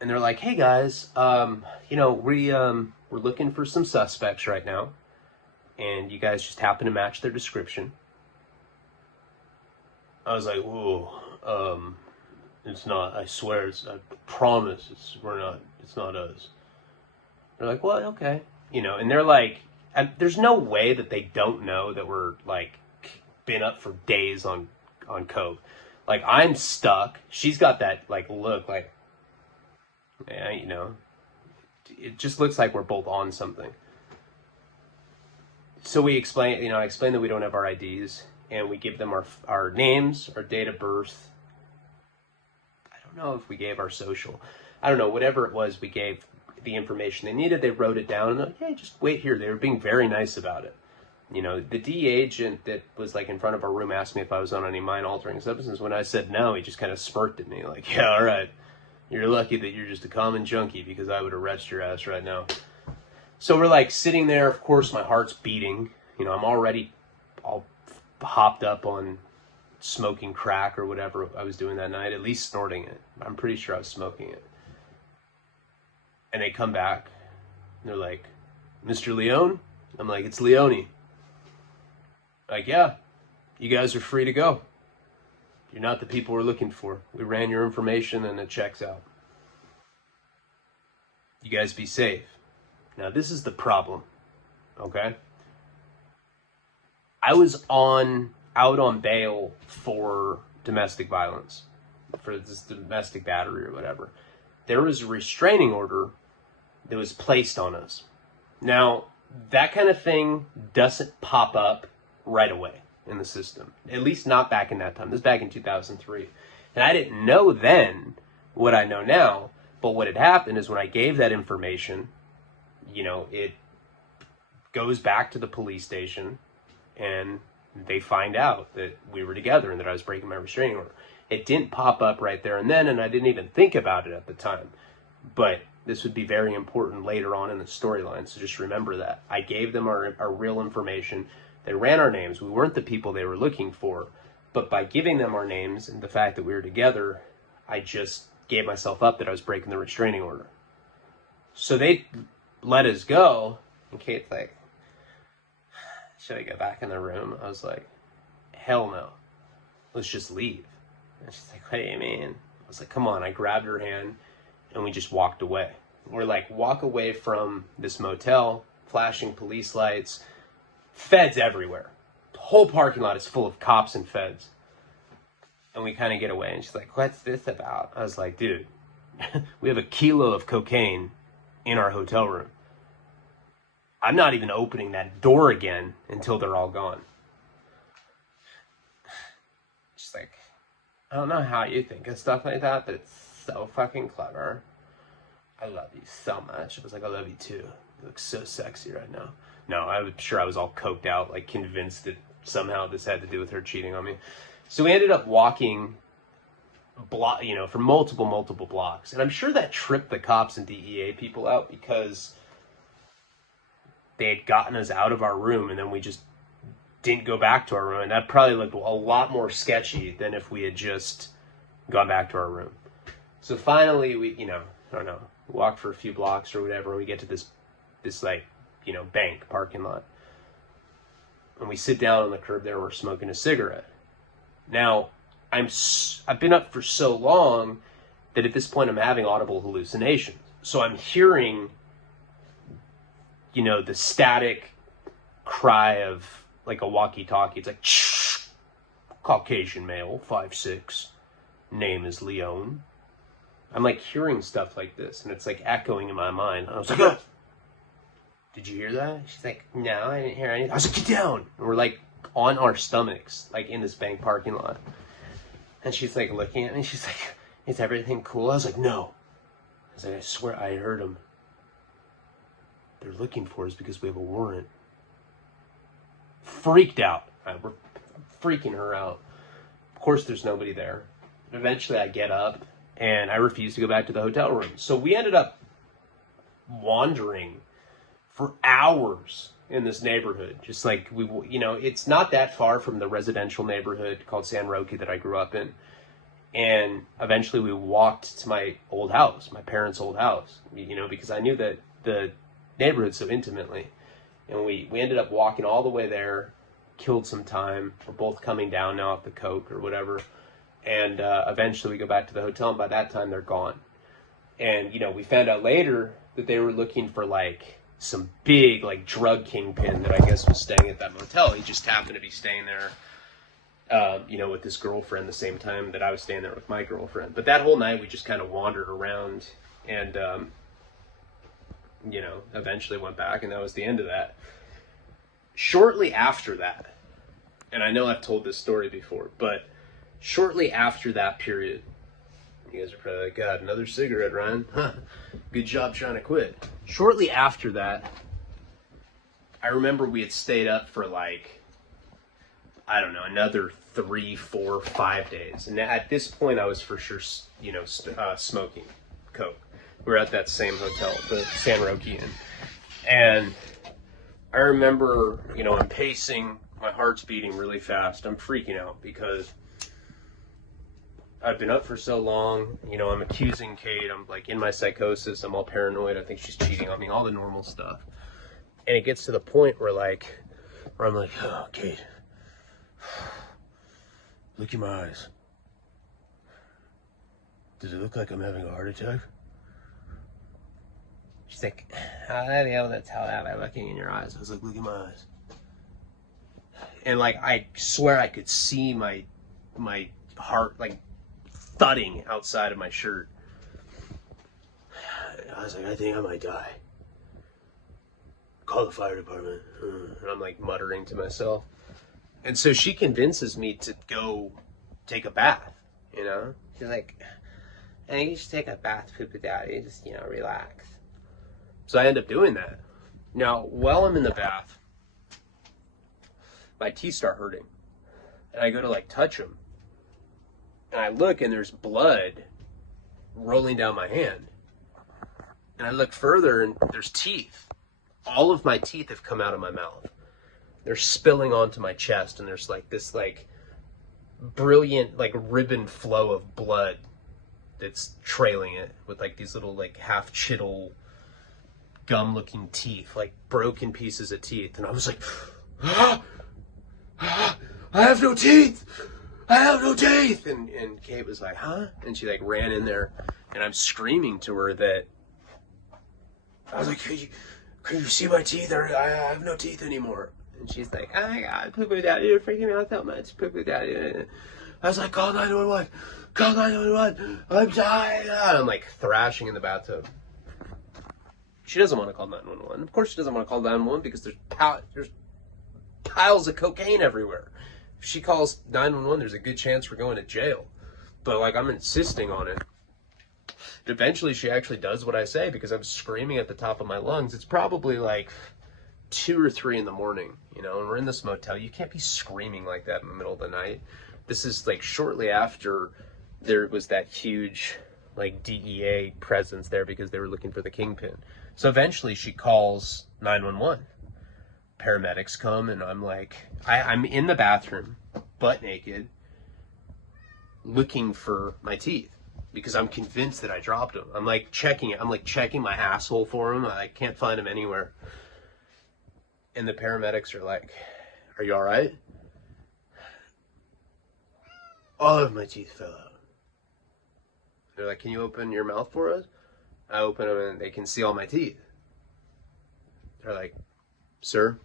And they're like, hey guys, you know, we're looking for some suspects right now. And you guys just happen to match their description. I was like, whoa, it's not, I swear, I promise, it's not us. They're like, well, okay. You know, and they're like, there's no way that they don't know that we're like been up for days on coke. Like I'm stuck. She's got that like look like, yeah, you know, it just looks like we're both on something. So we explain, you know, I explain that we don't have our IDs and we give them our names, our date of birth. I don't know if we gave our social. I don't know, whatever it was, we gave the information they needed. They wrote it down and like, hey, just wait here. They were being very nice about it. You know, the DE agent that was like in front of our room asked me if I was on any mind-altering substances. When I said no, he just kind of smirked at me like, yeah, all right. You're lucky that you're just a common junkie because I would arrest your ass right now. So we're like sitting there. Of course, my heart's beating. You know, I'm already all hopped up on smoking crack or whatever I was doing that night, at least snorting it. I'm pretty sure I was smoking it. And they come back. And they're like, Mr. Leone? I'm like, it's Leone. Like, yeah, you guys are free to go. You're not the people we're looking for. We ran your information and it checks out. You guys be safe. Now, this is the problem, okay? I was out on bail for domestic violence, for this domestic battery or whatever. There was a restraining order that was placed on us. Now, that kind of thing doesn't pop up right away in the system. At least not back in that time. This is back in 2003. And I didn't know then what I know now, but what had happened is when I gave that information, you know, it goes back to the police station, and they find out that we were together and that I was breaking my restraining order. It didn't pop up right there and then, and I didn't even think about it at the time. But this would be very important later on in the storyline, so just remember that. I gave them our real information. They ran our names. We weren't the people they were looking for, but by giving them our names and the fact that we were together, I just gave myself up that I was breaking the restraining order. So they let us go, and Kate's like, should I go back in the room? I was like, hell no. Let's just leave. And she's like, what do you mean? I was like, come on. I grabbed her hand, and we just walked away. We're like, walk away from this motel, flashing police lights, feds everywhere. The whole parking lot is full of cops and feds. And we kind of get away, and she's like, what's this about? I was like, dude, we have a kilo of cocaine in our hotel room. I'm not even opening that door again until they're all gone. She's like, I don't know how you think of stuff like that, but it's so fucking clever. I love you so much. I was like, I love you too. You look so sexy right now. No, I'm sure I was all coked out, like convinced that somehow this had to do with her cheating on me. So we ended up walking for multiple blocks. And I'm sure that tripped the cops and DEA people out because they had gotten us out of our room and then we just didn't go back to our room. And that probably looked a lot more sketchy than if we had just gone back to our room. So finally we, I don't know, walked for a few blocks or whatever. And we get to this bank parking lot. And we sit down on the curb there and we're smoking a cigarette. Now, I've been up for so long that at this point I'm having audible hallucinations. So I'm hearing, the static cry of like a walkie-talkie. It's like, shh, Caucasian male, 5'6", name is Leon. I'm like hearing stuff like this, and it's like echoing in my mind. I was like, oh, did you hear that? She's like, no, I didn't hear anything. I was like, get down. And we're like on our stomachs, like in this bank parking lot. And she's like looking at me. She's like, is everything cool? I was like, no. I was like, I swear I heard them. They're looking for us because we have a warrant. Freaked out. We're freaking her out. Of course, there's nobody there. Eventually, I get up and I refuse to go back to the hotel room. So we ended up wandering for hours in this neighborhood. Just like it's not that far from the residential neighborhood called San Roque that I grew up in. And eventually we walked to my old house, my parents' old house, because I knew that the neighborhood so intimately. And we ended up walking all the way there, killed some time. We're both coming down now off the coke or whatever. And eventually we go back to the hotel, and by that time they're gone. And, we found out later that they were looking for like some big like drug kingpin that I guess was staying at that motel. He just happened to be staying there, with his girlfriend the same time that I was staying there with my girlfriend. But that whole night we just kind of wandered around and, eventually went back, and that was the end of that. Shortly after that, and I know I've told this story before, but shortly after that period, you guys are probably like, God, another cigarette, Ryan. Huh. Good job trying to quit. Shortly after that, I remember we had stayed up for like, I don't know, another 3, 4, 5 days. And at this point, I was for sure, smoking coke. We were at that same hotel, the San Roque Inn. And I remember, I'm pacing, my heart's beating really fast. I'm freaking out because I've been up for so long. I'm accusing Kate. I'm like in my psychosis. I'm all paranoid. I think she's cheating on me, all the normal stuff. And it gets to the point where I'm like, oh, Kate, look in my eyes. Does it look like I'm having a heart attack? She's like, how did I be able to tell that by looking in your eyes? I was like, look in my eyes. And I swear I could see my heart thudding outside of my shirt. I was like, I think I might die. Call the fire department. And I'm muttering to myself. And so she convinces me to go take a bath, She's like, I think you should take a bath, poop it out. You just, relax. So I end up doing that. Now, while I'm in the bath, my teeth start hurting. And I go to like touch them. And I look and there's blood rolling down my hand. And I look further and there's teeth. All of my teeth have come out of my mouth. They're spilling onto my chest, and there's like this like brilliant like ribbon flow of blood that's trailing it with like these little like half chittle gum looking teeth, like broken pieces of teeth. And I was like, I have no teeth. I have no teeth. And Kate was like, huh? And she like ran in there, and I'm screaming to her that I was like, can you see my teeth? I have no teeth anymore. And she's like, oh my God, poo-poo daddy, you're freaking me out so much, poo-poo daddy. I was like, call 911, call 911, I'm dying. I'm like thrashing in the bathtub. She doesn't want to call 911. Of course she doesn't want to call 911 because there's piles of cocaine everywhere. If she calls 911, there's a good chance we're going to jail. But like, I'm insisting on it. Eventually she actually does what I say because I'm screaming at the top of my lungs. It's probably like 2 or 3 in the morning, you know, and we're in this motel. You can't be screaming like that in the middle of the night. This is like shortly after there was that huge like DEA presence there because they were looking for the kingpin. So eventually she calls 911. Paramedics come, and I'm like, I'm in the bathroom, butt naked, looking for my teeth because I'm convinced that I dropped them. I'm like checking it. I'm like checking my asshole for them. I can't find them anywhere. And the paramedics are like, are you all right? All of my teeth fell out. They're like, can you open your mouth for us? I open them and they can see all my teeth. They're like, sir,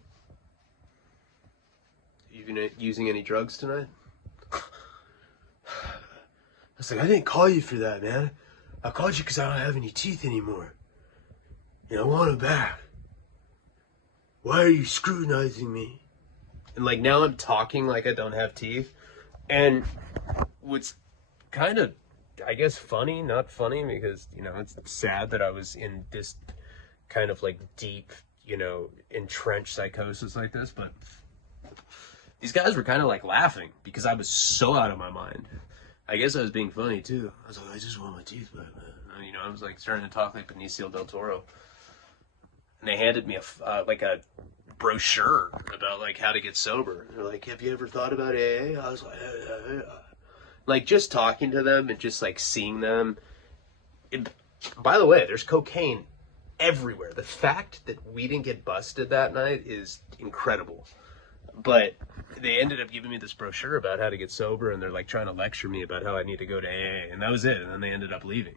you been using any drugs tonight? I was like, I didn't call you for that, man. I called you because I don't have any teeth anymore. And I want them back. Why are you scrutinizing me? And like now I'm talking like I don't have teeth. And what's kind of, I guess, funny, not funny, because, you know, it's sad that I was in this kind of like deep, you know, entrenched psychosis like this, but these guys were kind of like laughing because I was so out of my mind. I guess I was being funny too. I was like, I just want my teeth back, man. You know, I was like starting to talk like Benicio del Toro. And they handed me a brochure about like how to get sober. They're like, have you ever thought about AA? I was like just talking to them and just like seeing them. By the way, there's cocaine everywhere. The fact that we didn't get busted that night is incredible. But they ended up giving me this brochure about how to get sober, and they're like trying to lecture me about how I need to go to AA, and that was it. And then they ended up leaving.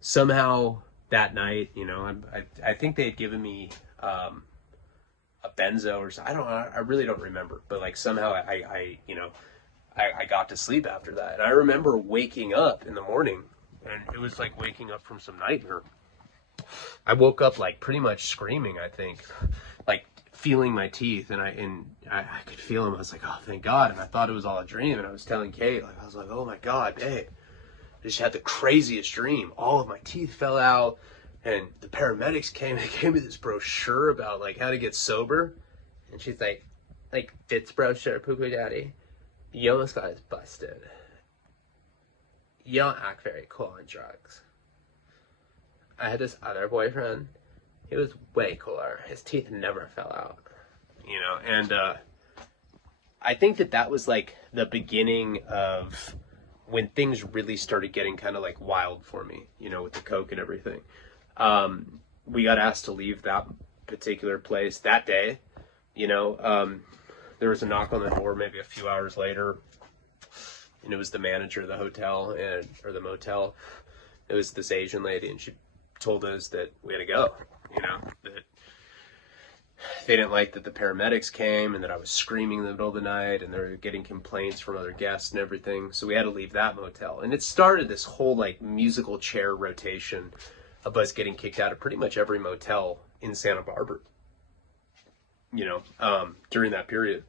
Somehow that night, you know, I think they had given me a benzo or something. I really don't remember, but like somehow I got to sleep after that. And I remember waking up in the morning, and it was like waking up from some nightmare. I woke up like pretty much screaming, I think, like feeling my teeth, and I could feel them. I was like, oh, thank God. And I thought it was all a dream. And I was telling Kate, like, I was like, oh my God, babe, I just had the craziest dream. All of my teeth fell out, and the paramedics came and gave me this brochure about like how to get sober. And she's like this brochure, poo-poo daddy, you almost got us busted. You don't act very cool on drugs. I had this other boyfriend. He was way cooler. His teeth never fell out, you know. And I think that was like the beginning of when things really started getting kind of like wild for me, you know, with the coke and everything. We got asked to leave that particular place that day, you know. There was a knock on the door maybe a few hours later, and it was the manager of the hotel or the motel. It was this Asian lady, and she told us that we had to go, you know, that they didn't like that the paramedics came and that I was screaming in the middle of the night, and they were getting complaints from other guests and everything. So we had to leave that motel. And it started this whole like musical chair rotation of us getting kicked out of pretty much every motel in Santa Barbara, you know, during that period.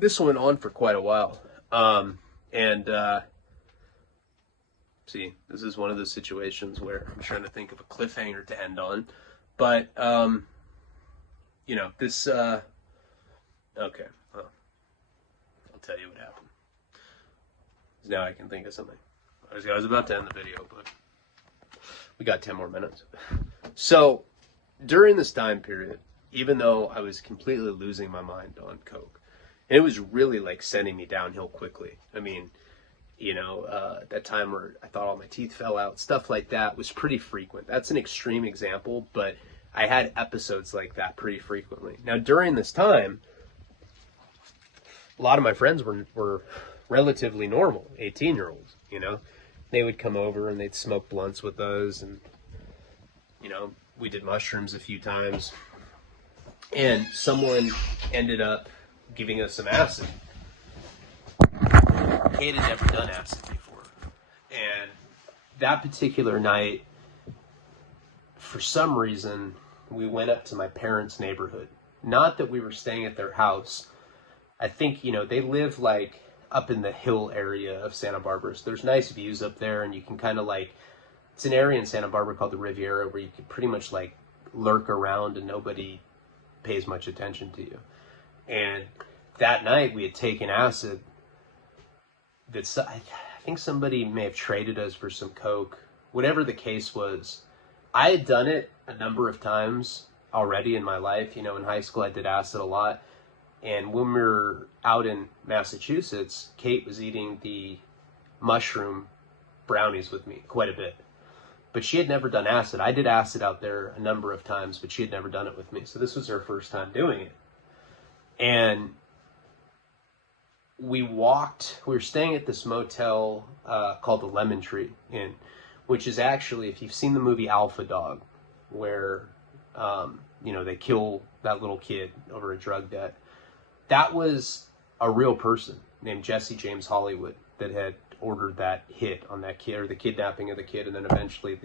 This went on for quite a while. And See, this is one of those situations where I'm trying to think of a cliffhanger to end on. But, this, okay, well, I'll tell you what happened. Now I can think of something. I was about to end the video, but we got 10 more minutes. So, during this time period, even though I was completely losing my mind on coke, and it was really like sending me downhill quickly. I mean, that time where I thought all my teeth fell out, stuff like that was pretty frequent. That's an extreme example, but I had episodes like that pretty frequently. Now, during this time, a lot of my friends were relatively normal, 18-year-olds, They would come over and they'd smoke blunts with us, and, we did mushrooms a few times. And someone ended up giving us some acid. Kate had never done acid before. And that particular night, for some reason, we went up to my parents' neighborhood. Not that we were staying at their house. I think, they live like up in the hill area of Santa Barbara. So there's nice views up there, and you can kind of it's an area in Santa Barbara called the Riviera where you can pretty much lurk around and nobody pays much attention to you. And that night we had taken acid. I think somebody may have traded us for some coke. Whatever the case was, I had done it a number of times already in my life. In high school I did acid a lot. And when we were out in Massachusetts, Kate was eating the mushroom brownies with me quite a bit. But she had never done acid. I did acid out there a number of times, but she had never done it with me. So this was her first time doing it. And we were staying at this motel called the Lemon Tree Inn, which is actually, if you've seen the movie Alpha Dog, where, they kill that little kid over a drug debt. That was a real person named Jesse James Hollywood that had ordered that hit on that kid, or the kidnapping of the kid, and then eventually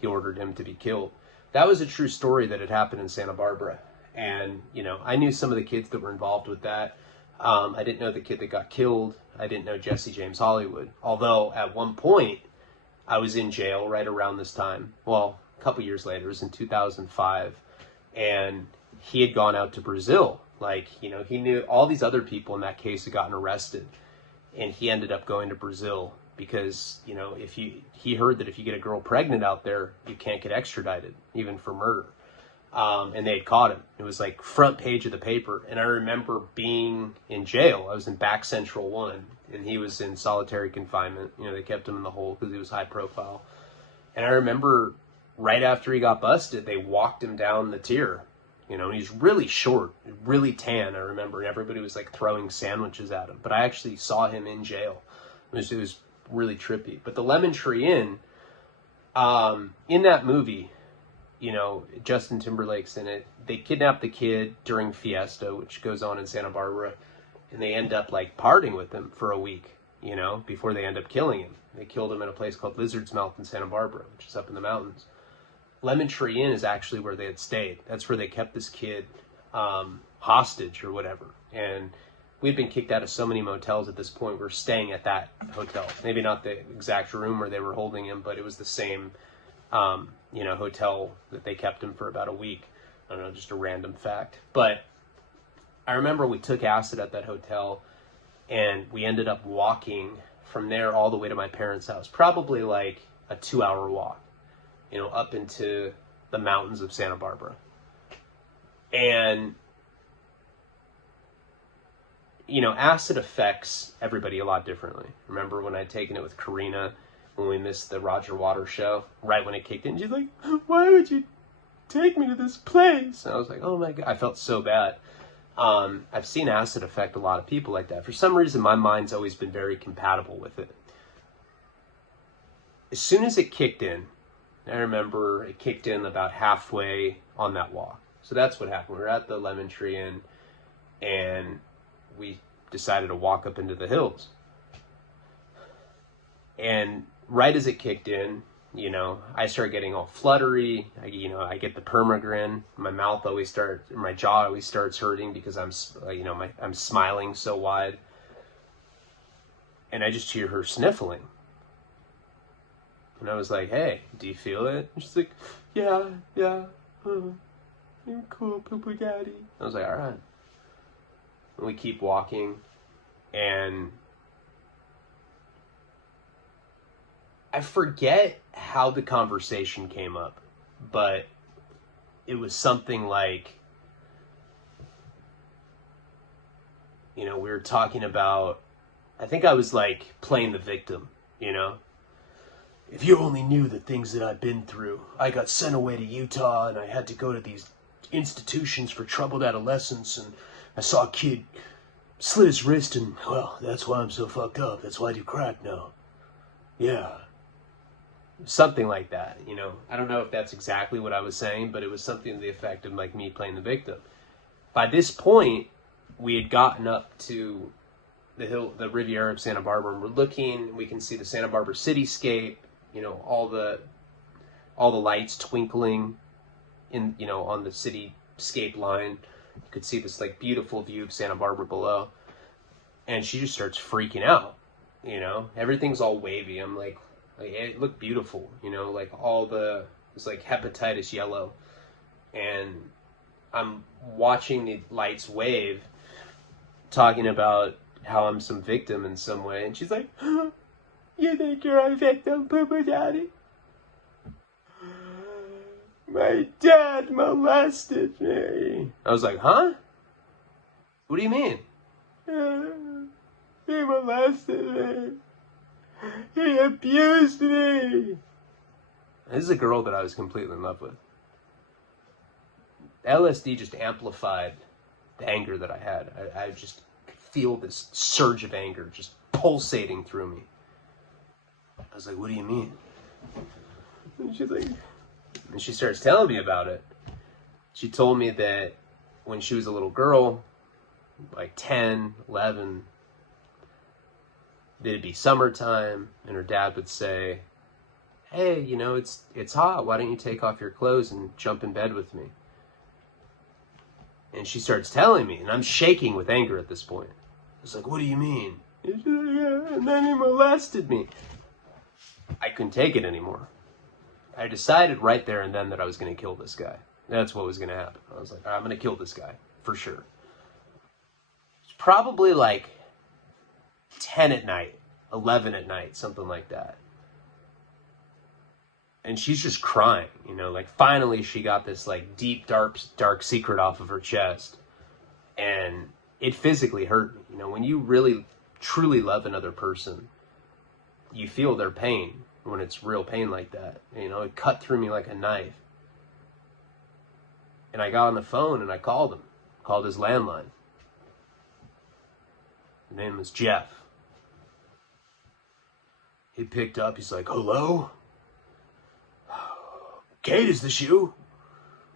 he ordered him to be killed. That was a true story that had happened in Santa Barbara. And, I knew some of the kids that were involved with that. I didn't know the kid that got killed. I didn't know Jesse James Hollywood. Although at one point I was in jail right around this time. Well, a couple years later, it was in 2005. And he had gone out to Brazil. He knew all these other people in that case had gotten arrested. And he ended up going to Brazil because, he heard that if you get a girl pregnant out there, you can't get extradited, even for murder. And they had caught him. It was front page of the paper. And I remember being in jail. I was in Back Central 1, and he was in solitary confinement. They kept him in the hole because he was high profile. And I remember right after he got busted, they walked him down the tier. And he's really short, really tan, I remember. And everybody was throwing sandwiches at him. But I actually saw him in jail. It was really trippy. But the Lemon Tree Inn, in that movie, Justin Timberlake's in it. They kidnap the kid during Fiesta, which goes on in Santa Barbara. And they end up partying with him for a week, before they end up killing him. They killed him in a place called Lizard's Mouth in Santa Barbara, which is up in the mountains. Lemon Tree Inn is actually where they had stayed. That's where they kept this kid hostage or whatever. And we'd been kicked out of so many motels at this point. We were staying at that hotel. Maybe not the exact room where they were holding him, but it was the same, hotel that they kept him for about a week. I don't know, just a random fact. But I remember we took acid at that hotel, and we ended up walking from there all the way to my parents' house. Probably a 2-hour walk. Up into the mountains of Santa Barbara. And, acid affects everybody a lot differently. Remember when I'd taken it with Karina, when we missed the Roger Waters show, right when it kicked in, she's like, why would you take me to this place? And I was like, oh my God, I felt so bad. I've seen acid affect a lot of people like that. For some reason, my mind's always been very compatible with it. As soon as it kicked in, I remember it kicked in about halfway on that walk. So that's what happened. We were at the Lemon Tree Inn, and we decided to walk up into the hills. And right as it kicked in, I started getting all fluttery. I get the permagrin. My jaw always starts hurting because I'm smiling so wide. And I just hear her sniffling. And I was like, hey, do you feel it? And she's like, yeah, yeah. You're cool, poo-poo daddy. I was like, all right. And we keep walking. And I forget how the conversation came up. But it was something like, you know, we were talking about, I think I was like playing the victim, you know? If you only knew the things that I've been through. I got sent away to Utah and I had to go to these institutions for troubled adolescents, and I saw a kid slit his wrist, and, well, that's why I'm so fucked up. That's why I do crack now. Yeah. Something like that, you know. I don't know if that's exactly what I was saying, but it was something to the effect of like me playing the victim. By this point, we had gotten up to the Riviera of Santa Barbara, and we're looking, we can see the Santa Barbara cityscape, you know, all the lights twinkling in, you know, on the cityscape line. You could see this like beautiful view of Santa Barbara below. And she just starts freaking out, you know. Everything's all wavy. I'm like it looked beautiful, you know, like it's like hepatitis yellow. And I'm watching the lights wave, talking about how I'm some victim in some way. And she's like, you think you're a victim, poo-poo daddy? My dad molested me. I was like, huh? What do you mean? He molested me. He abused me. This is a girl that I was completely in love with. LSD just amplified the anger that I had. I just feel this surge of anger just pulsating through me. I was like, what do you mean? And she's like, and she starts telling me about it. She told me that when she was a little girl, like 10, 11, it'd be summertime, and her dad would say, hey, you know, it's hot. Why don't you take off your clothes and jump in bed with me? And she starts telling me, and I'm shaking with anger at this point. I was like, what do you mean? And she's like, yeah, and then he molested me. I couldn't take it anymore. I decided right there and then that I was going to kill this guy. That's what was going to happen. I was like, I'm going to kill this guy, for sure. It's probably like 10 at night, 11 at night, something like that. And she's just crying, you know, like finally she got this like deep, dark secret off of her chest. And it physically hurt me. You know, when you really, truly love another person, you feel their pain when it's real pain like that. You know, it cut through me like a knife. And I got on the phone and I called him. Called his landline. His name was Jeff. He picked up, he's like, hello? Kate, is this you?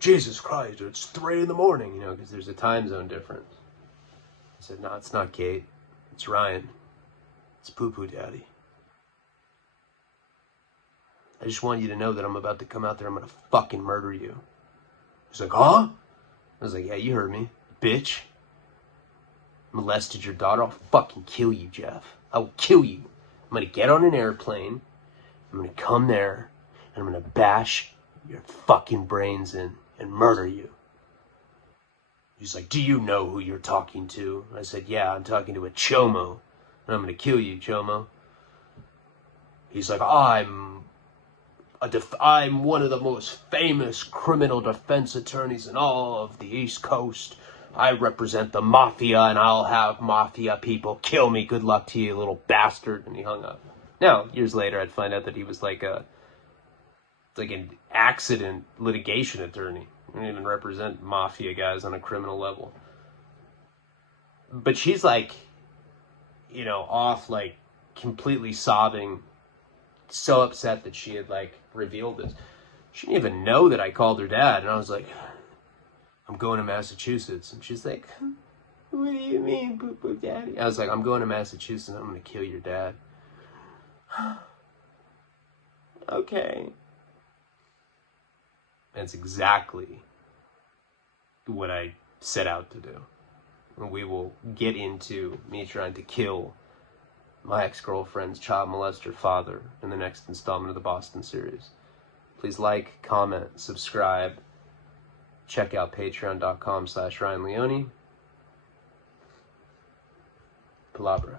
Jesus Christ, it's 3 a.m, you know, because there's a time zone difference. I said, no, it's not Kate. It's Ryan. It's poo-poo daddy. I just want you to know that I'm about to come out there. I'm going to fucking murder you. He's like, huh? I was like, yeah, you heard me, bitch. Molested your daughter. I'll fucking kill you, Jeff. I will kill you. I'm going to get on an airplane. I'm going to come there. And I'm going to bash your fucking brains in and murder you. He's like, do you know who you're talking to? I said, yeah, I'm talking to a chomo. And I'm going to kill you, chomo. He's like, I'm one of the most famous criminal defense attorneys in all of the East Coast. I represent the mafia, and I'll have mafia people kill me. Good luck to you, little bastard. And he hung up. Now, years later, I'd find out that he was like an accident litigation attorney. He didn't even represent mafia guys on a criminal level. But she's like, you know, off, like, completely sobbing, so upset that she had, like, revealed this. She didn't even know that I called her dad. And I was like, I'm going to Massachusetts. And she's like, what do you mean, poo-poo daddy? I was like, I'm going to Massachusetts and I'm going to kill your dad. Okay. That's exactly what I set out to do. And we will get into me trying to kill my ex-girlfriend's child molester father in the next installment of the Boston series. Please like, comment, subscribe. Check out patreon.com/Ryan Leone. Palabra.